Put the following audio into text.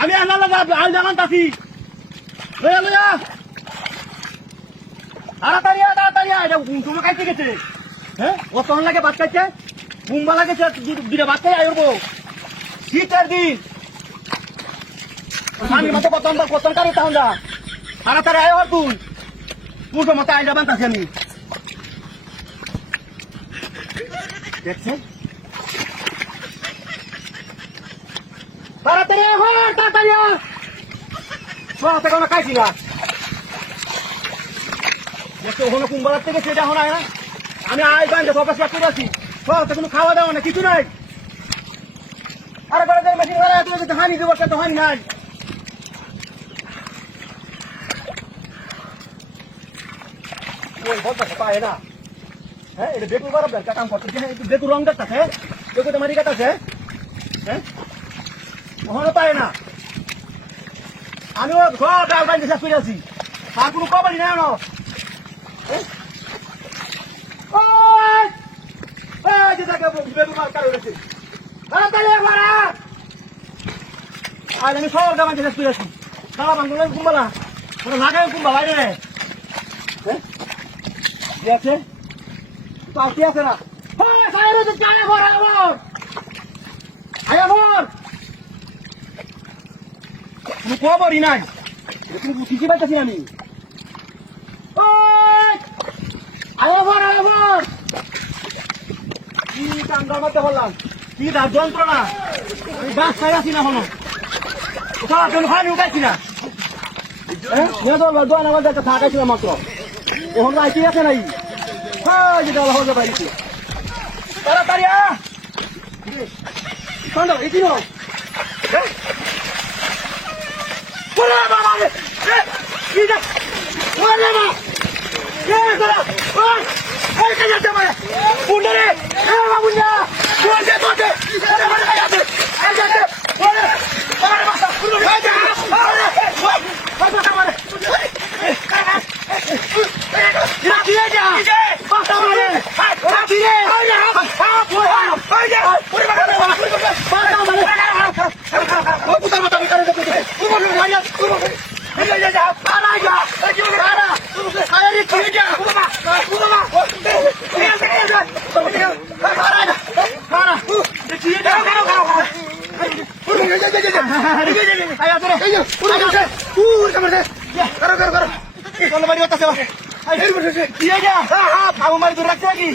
আমি আল জানান তাছি লইয়া তাড়াতাড়ি এটা তোমার খাইতে গেছে হ্যাঁ ও তখন লাগে ভাত খাইছে বুম্বা লাগেছে দুটা ভাত খাই আয়ুর্ব শীতের দিন আমি মতো কত কারে তাহলে যা তাড়াতাড়ি আয় আর তুই পুজো মতো আইন যাবান তাছি আমি দেখছেন তাড়াতাড়ি তাড়াতাড়ি কোনো খাইছি না দেখছো ওখানে কুম্বালার থেকে সেটা হয় না আমি আই বান্ধে সবাই করে আছি কোনো খাওয়া দাওয়া না কিছু নাই আরে বড় মেশিন তুমি হানি দেবো তো হানি নাই ওই বলতে পায় না হ্যাঁ এটা বেকুর বরাবর কাম করতে বেকুর রং দেখতেছে বেকুর মারি কাটাছে হ্যাঁ ওখানে পায় না আমিও সব ডাল বাইন শেষ করে আছি আর কোনো কবারই নাই না আজ আমি সব ডাল শেষ করে আছি সারা বাংলা কুম্বালা লাগাই কুম্বা বাইরে আছে তো আছে না তুমি খবরই নাই তুমি বুঝিতে পারতেছি আমি কি কান্দার মধ্যে বললাম কি যন্ত্রণা আমি বাস খাই আছি না হলো ফানি উঠাইছি না দোয়ান আমাদের থাকাইছিলাম মাত্র এখন আইসি আছে নাই যেটা হতে পারিছি তাড়াতাড়ি এই কি মারি দূর রাখছে নাকি